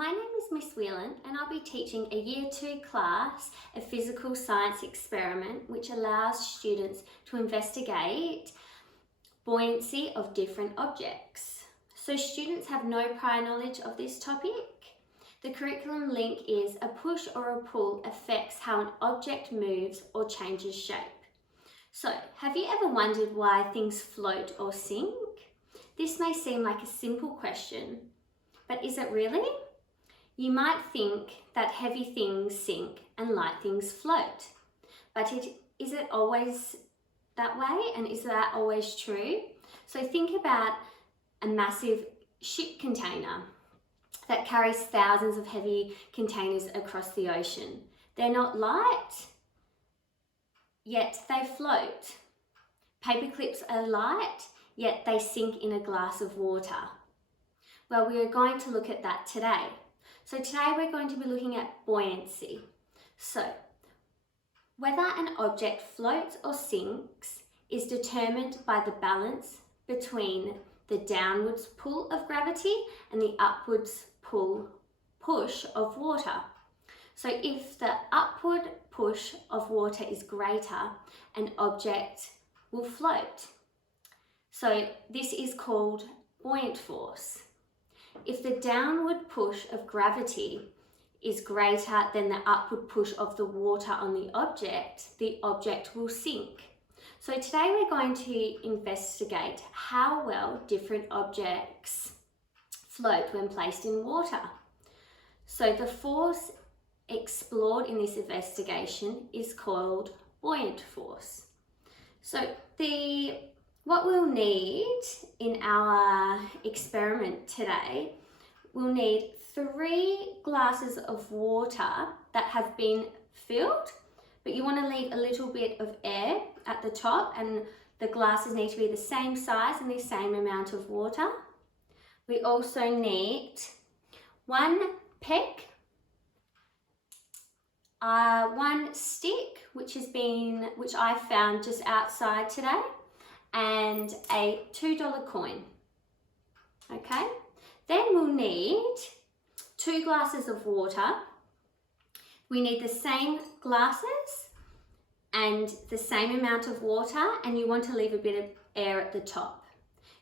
My name is Miss Whelan and I'll be teaching a Year 2 class, a physical science experiment which allows students to investigate buoyancy of different objects. So students have no prior knowledge of this topic. The curriculum link is a push or a pull affects how an object moves or changes shape. So have you ever wondered why things float or sink? This may seem like a simple question, but is it really? You might think that heavy things sink and light things float, but is it always that way, and is that always true? So think about a massive ship container that carries thousands of heavy containers across the ocean. They're not light, yet they float. Paper clips are light, yet they sink in a glass of water. Well, we are going to look at that today. So today we're going to be looking at buoyancy. So whether an object floats or sinks is determined by the balance between the downwards pull of gravity and the upwards push of water. So if the upward push of water is greater, an object will float. So this is called buoyant force. If the downward push of gravity is greater than the upward push of the water on the object will sink. So today we're going to investigate how well different objects float when placed in water. So the force explored in this investigation is called buoyant force. So what we'll need in our experiment today, we'll need 3 glasses of water that have been filled, but you want to leave a little bit of air at the top, and the glasses need to be the same size and the same amount of water. We also need 1 peg, 1 stick, which I found just outside today, and a $2 coin. Okay, then we'll need 2 glasses of water. We need the same glasses and the same amount of water, and you want to leave a bit of air at the top.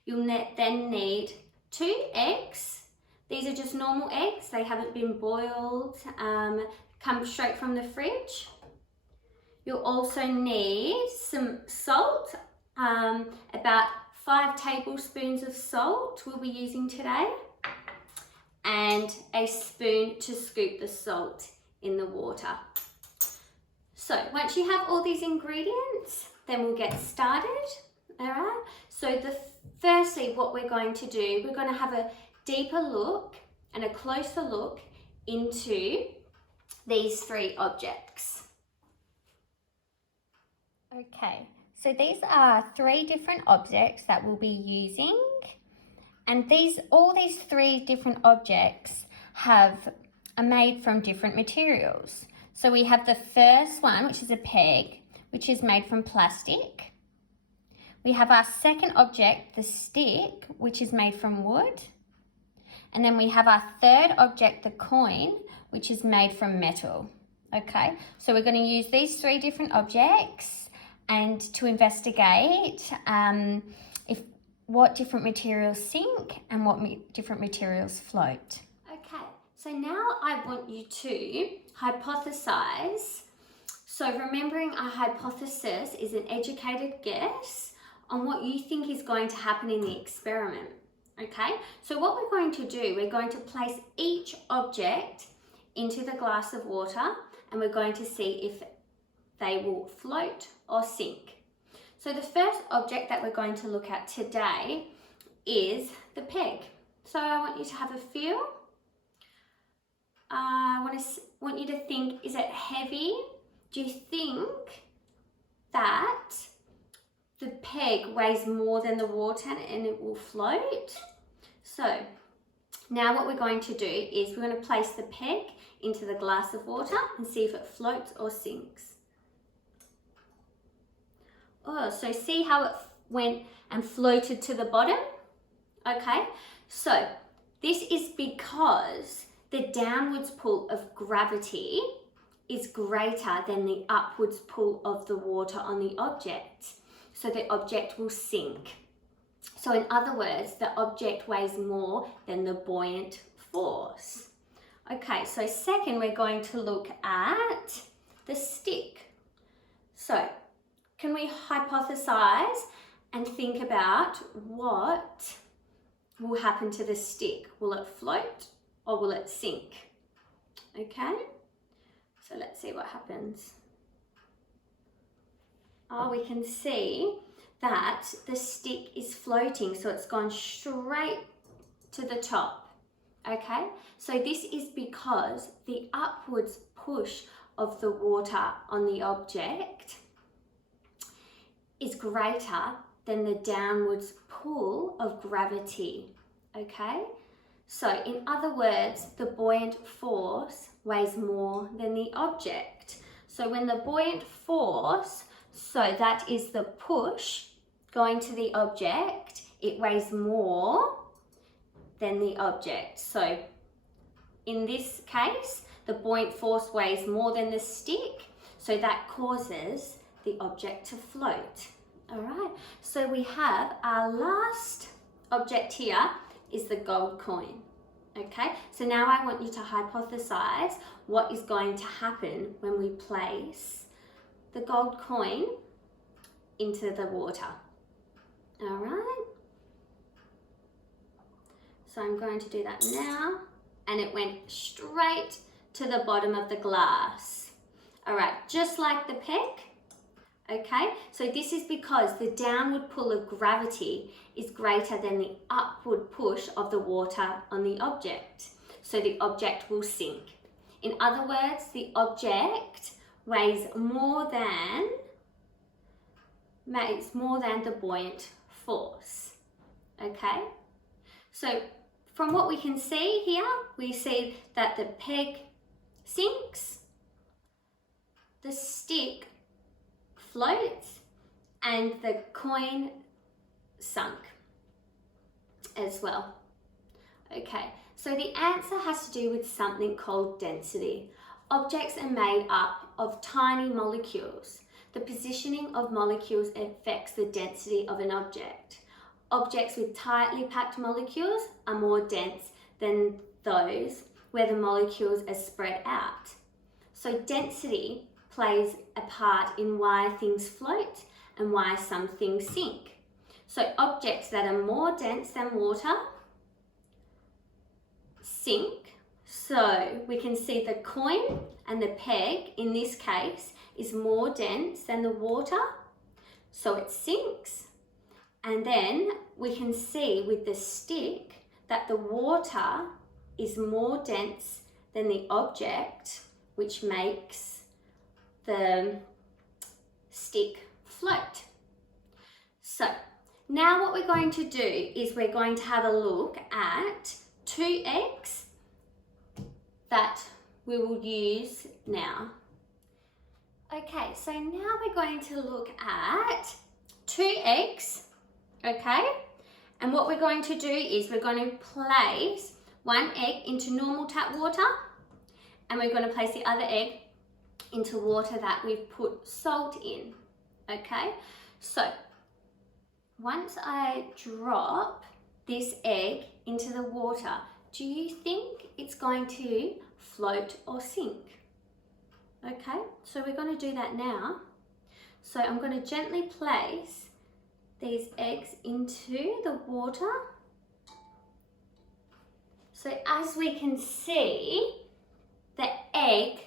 You'll then need 2 eggs. These are just normal eggs, they haven't been boiled, come straight from the fridge. You'll also need some salt, about 5 tablespoons of salt we'll be using today, and a spoon to scoop the salt in the water. So once you have all these ingredients, then we'll get started. All right, so firstly what we're going to do, we're going to have a deeper look and a closer look into these 3 objects. Okay, so these are 3 different objects that we'll be using, and all these 3 different objects are made from different materials. So we have the first one, which is a peg, which is made from plastic. We have our second object, the stick, which is made from wood. And then we have our third object, the coin, which is made from metal. Okay, so we're going to use these 3 different objects and to investigate what different materials sink and what different materials float. Okay, so now I want you to hypothesize. So remembering a hypothesis is an educated guess on what you think is going to happen in the experiment. Okay, so what we're going to do, we're going to place each object into the glass of water, and we're going to see if they will float or sink. So the first object that we're going to look at today is the peg. So I want you to have a feel. I want you to think, is it heavy? Do you think that the peg weighs more than the water and it will float? So now what we're going to do is we're going to place the peg into the glass of water and see if it floats or sinks. Oh, so see how it went and floated to the bottom? Okay, so this is because the downwards pull of gravity is greater than the upwards pull of the water on the object. So the object will sink. So in other words, the object weighs more than the buoyant force. Okay, so second we're going to look at the stick. So can we hypothesize and think about what will happen to the stick? Will it float or will it sink? Okay, so let's see what happens. Oh, we can see that the stick is floating, so it's gone straight to the top. Okay, so this is because the upwards push of the water on the object is greater than the downwards pull of gravity. Okay, so in other words, the buoyant force weighs more than the object. So when the buoyant force, so that is the push going to the object, it weighs more than the object. So in this case, the buoyant force weighs more than the stick, so that causes the object to float. All right, so we have our last object here is the gold coin. Okay, so now I want you to hypothesize what is going to happen when we place the gold coin into the water. All right, so I'm going to do that now, and it went straight to the bottom of the glass. All right, just like the peg. Okay, so this is because the downward pull of gravity is greater than the upward push of the water on the object. So the object will sink. In other words, the object weighs more than the buoyant force. Okay, so from what we can see here, we see that the peg sinks, the stick floats, and the coin sunk as well. Okay, so the answer has to do with something called density. Objects are made up of tiny molecules. The positioning of molecules affects the density of an object. Objects with tightly packed molecules are more dense than those where the molecules are spread out. So density plays a part in why things float and why some things sink. So objects that are more dense than water sink. So we can see the coin and the peg in this case is more dense than the water, so it sinks. And then we can see with the stick that the water is more dense than the object, which makes the stick float. So now what we're going to do is we're going to have a look at 2 eggs that we will use now. Okay, so now we're going to look at 2 eggs, okay? And what we're going to do is we're going to place 1 egg into normal tap water, and we're going to place the other egg into water that we've put salt in, okay? So once I drop this egg into the water, do you think it's going to float or sink? Okay, so we're going to do that now. So I'm going to gently place these eggs into the water. So as we can see, the egg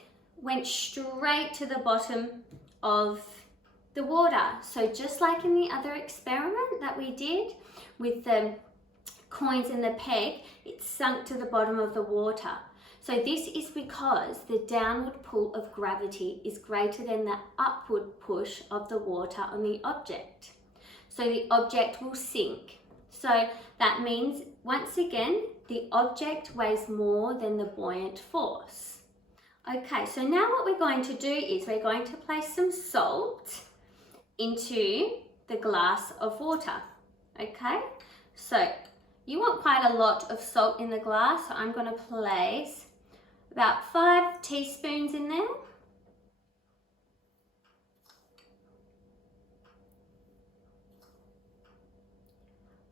went straight to the bottom of the water. So just like in the other experiment that we did with the coins and the peg, it sunk to the bottom of the water. So this is because the downward pull of gravity is greater than the upward push of the water on the object. So the object will sink. So that means, once again, the object weighs more than the buoyant force. Okay, so now what we're going to do is we're going to place some salt into the glass of water. Okay, so you want quite a lot of salt in the glass, so I'm going to place about 5 teaspoons in there.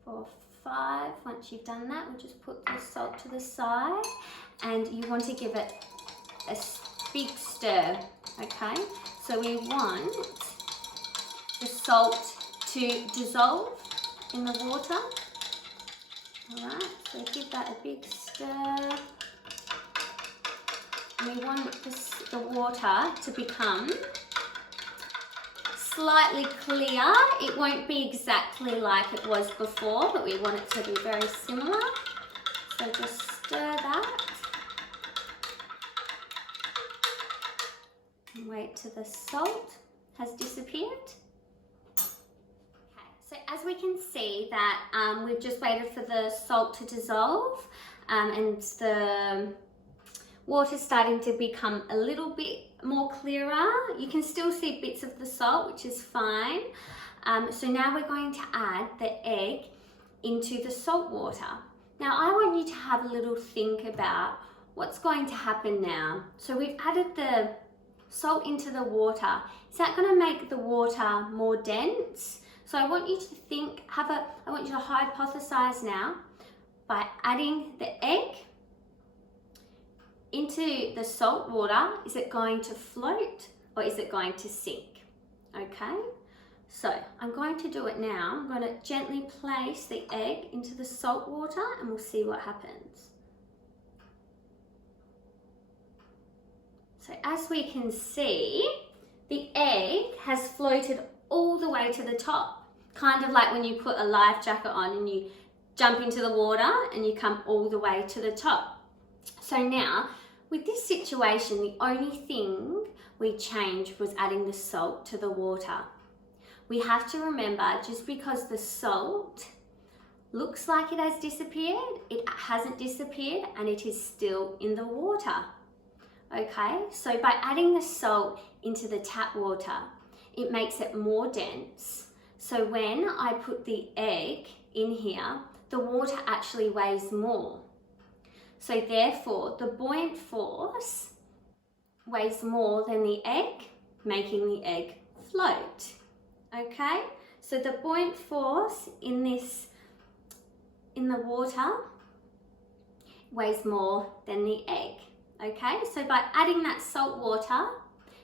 For 5, once you've done that, we'll just put the salt to the side, and you want to give it a big stir, okay? So we want the salt to dissolve in the water. Alright, so give that a big stir. And we want the water to become slightly clear. It won't be exactly like it was before, but we want it to be very similar. So just stir that. And wait till the salt has disappeared. Okay, so as we can see that we've just waited for the salt to dissolve and the water's starting to become a little bit more clearer. You can still see bits of the salt, which is fine. So now we're going to add the egg into the salt water. Now I want you to have a little think about what's going to happen now. So we've added the salt into the water. Is that going to make the water more dense? So I want you to think, I want you to hypothesize now by adding the egg into the salt water. Is it going to float or is it going to sink? Okay, so I'm going to do it now. I'm going to gently place the egg into the salt water and we'll see what happens. So as we can see, the egg has floated all the way to the top. Kind of like when you put a life jacket on and you jump into the water and you come all the way to the top. So now, with this situation, the only thing we changed was adding the salt to the water. We have to remember, just because the salt looks like it has disappeared, it hasn't disappeared and it is still in the water. Okay, so by adding the salt into the tap water, it makes it more dense. So when I put the egg in here, the water actually weighs more. So therefore, the buoyant force weighs more than the egg, making the egg float. Okay, so the buoyant force in the water weighs more than the egg. Okay, so by adding that salt water,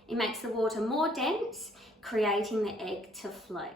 it makes the water more dense, creating the egg to float.